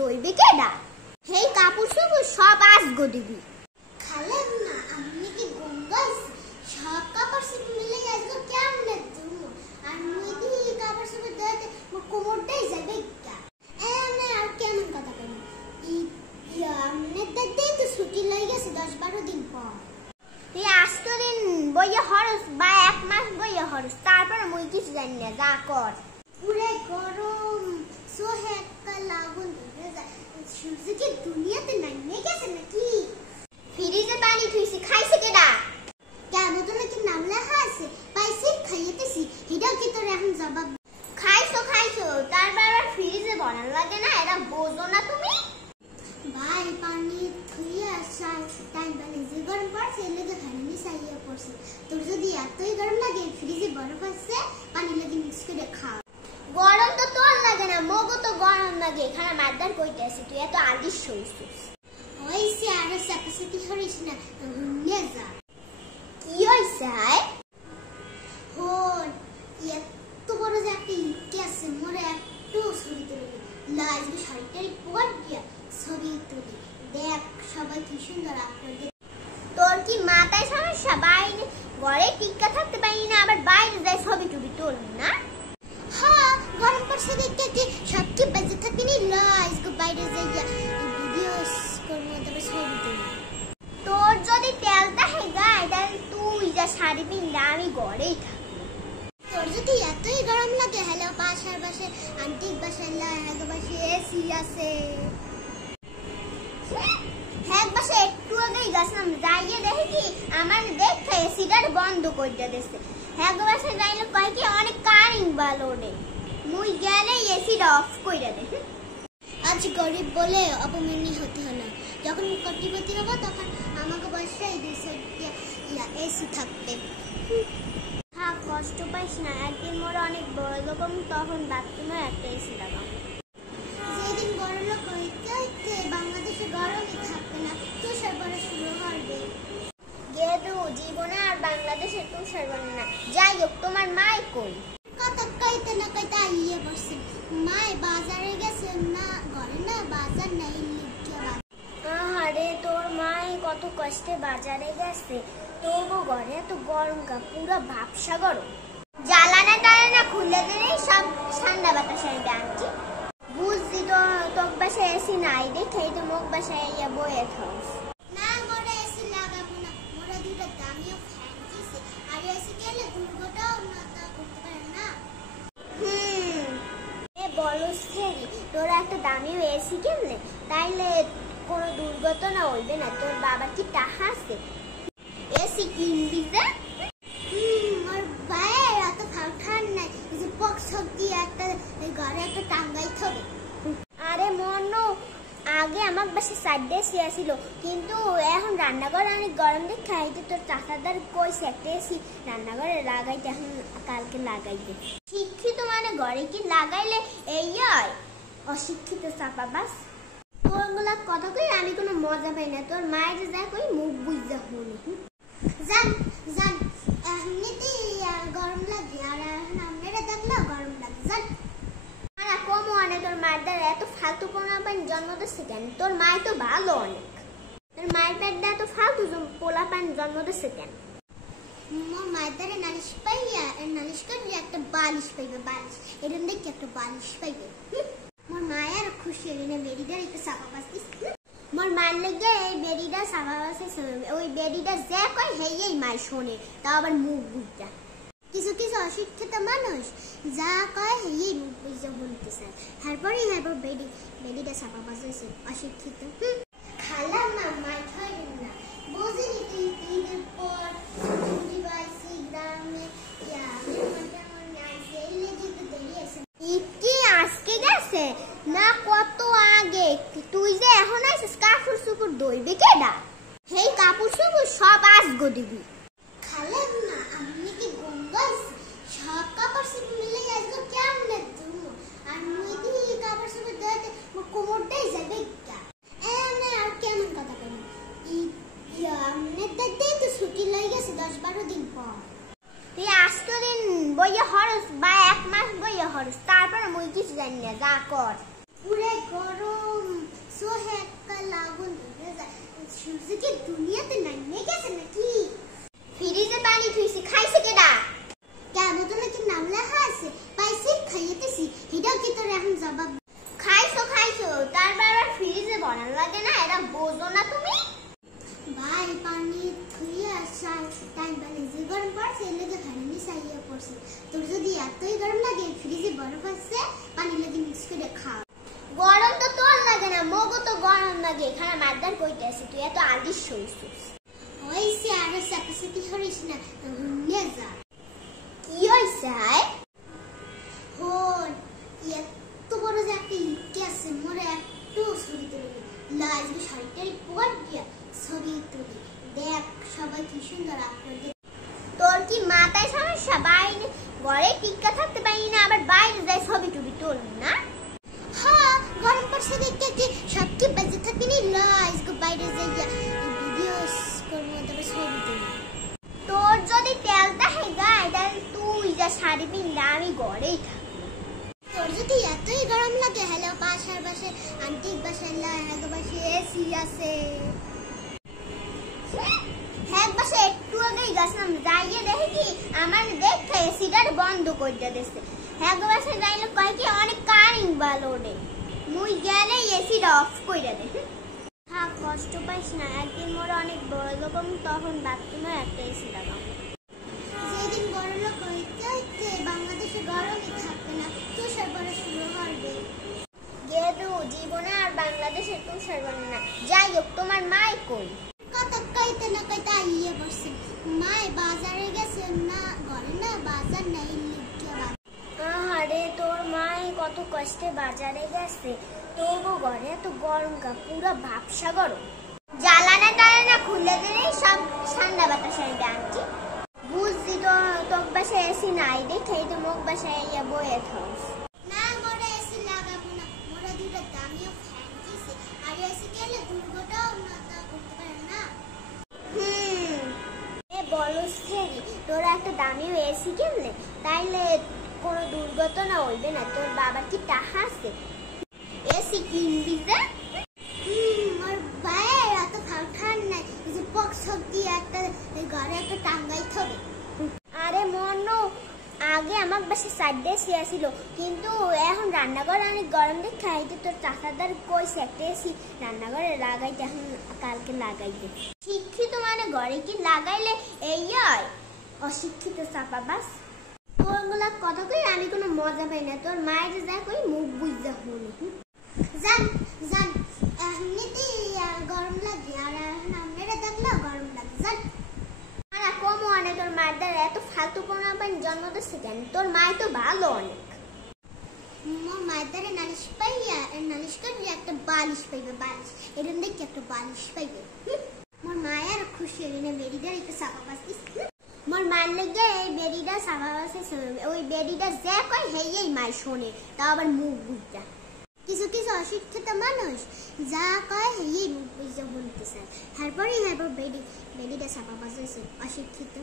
দইবে কেডা? হেই কাপড় চোপড় সব আজগো দিবি। খালেন না আপনি কি গঙ্গাইস সব কাপড় চোপড় মিলে আজগো কেমনে দিব? আর মুই দি কাপড় চোপড় দিতে মোর কোমরটাই যাবে গা। এনে আর কেমন কথা কই? আমনে দিতে তো ছুটি লই গেছে 10-12 দিন পর। তুই আজকে দিন বইয়ে হরস বা 1 মাস বইয়ে হরস, তারপর মুই কিছু জানি না, যা কর। পুরে গরম সোহে একটা লাগুন ধরে যায়। সূর্য কি দুনিয়াতে নামে গেছে নাকি? ফ্রিজে পানি থুইছি, খাইছে কেডা? কেন তো নাকি নাম লেখা আছে, পাইছি খাইতেছি। এটা কি তোর এখন জবাব? খাইছো তারপর আবার ফ্রিজে বনান লাগে না, এটা বোঝো না তুমি? ভাই পানি থুইয়া আসার টাইম পানি যে গরম পড়ছে এর লেগে খাইনি চাইয়া পড়ছে। তোর যদি এতই গরম লাগে ফ্রিজে বরফ আছে পানি লাগে মিক্স করে খাও। গরম তো তোর লাগে না, মগো তো গরম লাগে। এখানে মারদার কইতেছি, তুই এত আলিশ হইছিস। হইছে আর সাথে হরিস না, হুন্নে যা। কি হইছে? হন এত বড় যে একটা ইটকে আছে মোরে একটু ছবি তুলে লাজবি শাড়িটারি পর দিয়া ছবি তুলি দেখ সবাই কি সুন্দর আপনাদের। তোর কি মাথায় সমস্যা? বাইরে ঘরে টিকা থাকতে পারি না, আবার বাইরে যাই ছবি টুবি তুলবি না? হ্যাঁ গরম পড়ছে দেখতে কি সব কি বাজে থাকেনি লাজগো বাইরে যাইয়া ভিডিওস করবো তবে ছবি তুলি। তোর যদি তেলটা হে গায় তাহলে তুই যা শাড়ি পিন্দা, আমি ঘরেই থাকবো। তোর যদি এতই গরম লাগে হ্যালো পাশের বাসায় আন্টির বাসায় এক বাসায় এসি আছে। হ্যাঁ বাসে একটু আগেই গেছিলাম, যাইয়ে দেখি কি আমার দেখে এসিটার বন্ধ করে দিয়েছে। হ্যাঁ বাসে যাইলে কয় কি অনেক কারেন্ট ভালো রে, মুই গেলে এসিটা অফ করে দে। আজ গরিব বলে অপমানি হতে হলো, যখন কোটিপতি হব তখন আমাকে বাসায় এসি থাকবে। হ্যাঁ কষ্ট পাইস না, একদিন মোর অনেক বড় রকম তখন বাথরুমে একটা এসি লাগাম। যেদিন বড় লোক হইতে হইতে বাংলাদেশে গরমই থাকবে না, তুষার পড়া শুরু হবে। গেদু জীবনে আর বাংলাদেশে তুষার পড়ে না। যাই হোক তোমার মাই কই? কথা কইতে না কইতে আইয়ে বসছে। মায় বাজারে গেছে না, ঘরে না বাজার নাই লিখিয়া। আরে তোর মাই কত কষ্টে বাজারে গেছে, তবু ঘরে এত গরম কা, পুরো ভাবসা গরম। জ্বালানা টালানা খুলে দিলেই সব ঠান্ডা বাতাস আসবে। আনছি বুঝছি তো, তোর বাসায় এসি নাই দেখেই তো মুখ বাসায় ইয়া বয়ে থাকস। না মোরা এসি লাগাবো না, মোরা দুটো দামিও ফ্যান দিছে আর এসি গেলে দুর্ঘটনাও না করতে পারে না। এ বলস থেকে তোরা একটা দামি এসি কিনলে তাইলে কোনো দুর্ঘটনা হইবে না। তোর বাবা কি টাকা আছে এসি কিনবি যে? মোর ভাইয়ের এত ঠান নাই যে পক্স দিয়ে একটা ঘরে একটা টাঙ্গাই থবে। আরে মনো আগে আমার বাসে সাইডে এসি আসিল, কিন্তু এখন রান্নাঘরে অনেক গরম দেখে খাইতে তোর চাচাদার কইছে একটা এসি রান্নাঘরে লাগাইতে, এখন কালকে লাগাইতে। শিক্ষিত মানে ঘরে কি লাগাইলে এই হয়, অশিক্ষিত চাপা বাস। তোরগুলা কথা কই আমি কোনো মজা পাই না, তোর মায়ের যা কই মুখ বুঝা হলো। জান জান এমনিতেই গরম লাগে আর এখন আপনারা দেখলেও গরম লাগে জান। না কম অনেক, তোর মায়ের দ্বারা এত ফালতু পোনা পান জন্ম দিচ্ছে কেন? তোর মায়ের তো ভালো অনেক, তোর মায়ের পেটটা এত ফালতু পোলা পান জন্ম দিচ্ছে কেন? মোর মায়ের দ্বারা নালিশ পাইয়া নালিশ করলে একটা বালিশ পাইবে, বালিশ এরকম দেখি একটা বালিশ পাইবে। মোর মায়ের খুশি হইলে না বেরিদার একটা চাপা বাসতিস। মোর মার লেগে এই বেডিটা সাবা বাসে, ওই বেডিটা যে কয় হেই মাই শোনে, তাও আবার মুখ বুঝা। কিছু কিছু অশিক্ষিত মানুষ যা কয় হেই মুখ বুঝা বলতে চায়, তারপর বেডিটা চাপা বাসেছে অশিক্ষিত। খালাম না মাই খাইবেন না, বুঝিনি তুই ঈদের পর ছুটি পাইছি গ্রামে আজকে গেছে না কত আগে, তুই যে এখন আইছিস কাপড় চোপড় দইবে কেডা? হেই কাপড় চোপড় সব আজগো দিবি। খালাম না আপনি কি গঙ্গাইস সব কাপড় চোপড় মিলে আজকে কেমনে দিব? আর মুই দি কাপড় চোপড় দিতে মোর কোমরটাই যাবে গা। এনে আর কেমন কথা কই? আমনে দিতে তো ছুটি লই গেছে 10-12 দিন পর। তুই আজকে দিন বইয়ে হরস বা 1 মাস বইয়ে হরস, তারপর মুই কিছু জানি না, যা কর। পুরে গরম সূর্য কি দুনিয়াতে নামে গেছে নাকি? ফ্রিজে পানি থুইছি, খাইছে কেডা? কেমন তো নাকি নাম লেখা আছে, পাইছি খাইতেছি, এটাও কি তোর এখন জবাব? খাইছো তারপর আবার ফ্রিজে বনান লাগে না, এটা বোঝো না তুমি? ভাই পানি থুইয়ে আসা টাইম পানি যে গরম পড়ছে এর লেগে ফ্যানে চাইয়ে পড়ছে। তোর যদি এতই গরম লাগে ফ্রিজে বরফ আছে পানি লেগে মিক্স করে খাও। গরম তো তোর লাগে না, মগো তো গরম লাগে। এখানে মারদার কইতে আছে, তুই এত আলিশ হইছিস। হইছে আরো চাপাচাপি করিস না, হুন্নে যা। কি হইছে? হন এত বড় যে একটা ইটকে আছে, মোরে একটু ছবি তুলি লাজকে শাড়িটার পর দিয়া ছবি তুলি দেখ সবাই কি সুন্দর আপনাদের। তোর কি মাথায় সমস্যা? বাইরে ঘরে টিকা থাকতে পারি না, আবার বাইরে যাই ছবি টবি তোল না? হ্যাঁ গরম পড়ছে দেখে কি সব কি বাজে থাকবি নি, লাজকে বাইরে যাইয়া ভিডিও করবো তারপর ছবি তুলি। তোর যদি তেলটা হে গায়ে তাহলে তুই যা শাড়ি পিনলে, আমি ঘরেই থাকি। তোর যদি এতই গরম লাগে হ্যালো বাসার বাসে আন্টির বাসায় এক বাসে এসি আছে। হ্যাঁ বাসে একটু আগেই গেছিলাম, যাইয়ে দেখি কি আমার দেখে এসিটার বন্ধ করে দিয়েছে। হ্যাঁ বাসে যাইলে কয় কি অনেক কারেন্ট ভালো ওঠে, মুই গেলে এসিটা অফ করে দে। হ্যাঁ কষ্ট পাইস না, একদিন মোর অনেক বড় রকম, তখন বাথরুমে একটা এসি লাগাবো। যেদিন বড় লোক হইতে হইতে বাংলাদেশে গরমই থাকবে না, তুষার পড়া শুরু হবে। গেদু জীবনে আর বাংলাদেশের তুষার বনে না। যাই হোক, তোমার মাই কই? কথা কইতে না কইতে আইয়ে বসে। মায় বাজারে গেছে না, ঘরে না বাজার নাই লিখে আরে তোর মাই কত কষ্টে বাজারে গেছে, তবু ঘরে এত গরম কা, পুরো ভাবসা গরম। জ্বালানা টালানা খুলে দিলেই সব ঠান্ডা বাতাস আসবে। আনছি বুঝছি তো, তোর বাসায় এসি নাই দেখে তো মুখ বাসায় ইয়া বয়ে থাকস। না মোরে এসি লাগাবো না, মোরে দুটো দামিও ফ্যান কিছে, আর এসি গেলে দুর্ঘটনাও না তা করতে পারে না। এ বলস থেরি, তোরা একটা দামি এসি কিনলে তাইলে কোনো দুর্ঘটনা হইবে না। তোর বাবা কি টাকা আছে এসি কিনবি যে? মোর ভাইয়ের এত ফাউঠান নাই যে পক্সক দিয়ে একটা ঘরে একটা টাঙ্গাই থবে। আরে মনো, আগে আমার বাসায় সাইডে এসি ছিল, কিন্তু এখন রান্নাঘরে অনেক গরম দেখে খাইতে তোর চাচাদার কইছে একটা এসি রান্নাঘরে লাগাইতে, এখন কালকে লাগাইতে। শিক্ষিত মানে ঘরে কি লাগাইলে এই হয়, অশিক্ষিত চাপা বাস। তোরগুলা কথা কই আমি কোনো মজা পাই না, তোর মায়ের যা কই মুখ বুঝা হলো। জান জান এমনিতেই গরম লাগে, আর এখন আপনারা দেখলেও গরম লাগে। জান না কমও অনেক, তোর মায়ের এত ফালতু পোনা পান জন্ম দিচ্ছে কেন? তোর মায় তো ভালো অনেক। মোর মায়ের দ্বারা নালিশ পাইয়া নালিশ করলে একটা বালিশ পাইবে, বালিশ এরকম দেখি একটা বালিশ পাইবে। মোর মায়ের খুশি হইলে না বেরিদার একটু চাপা বাসিস। মোর মার লেগে এই বেডিটা সাবা বাসে, ওই বেডিটা যে কয় হেই মাই শোনে, তাও আবার মুখ বুঝা। কিছু কিছু অশিক্ষিত মানুষ যা কয় এই মুখ বুঝে বলতে চায়, তারপরে বেডিটা চাপা বাসে অশিক্ষিত।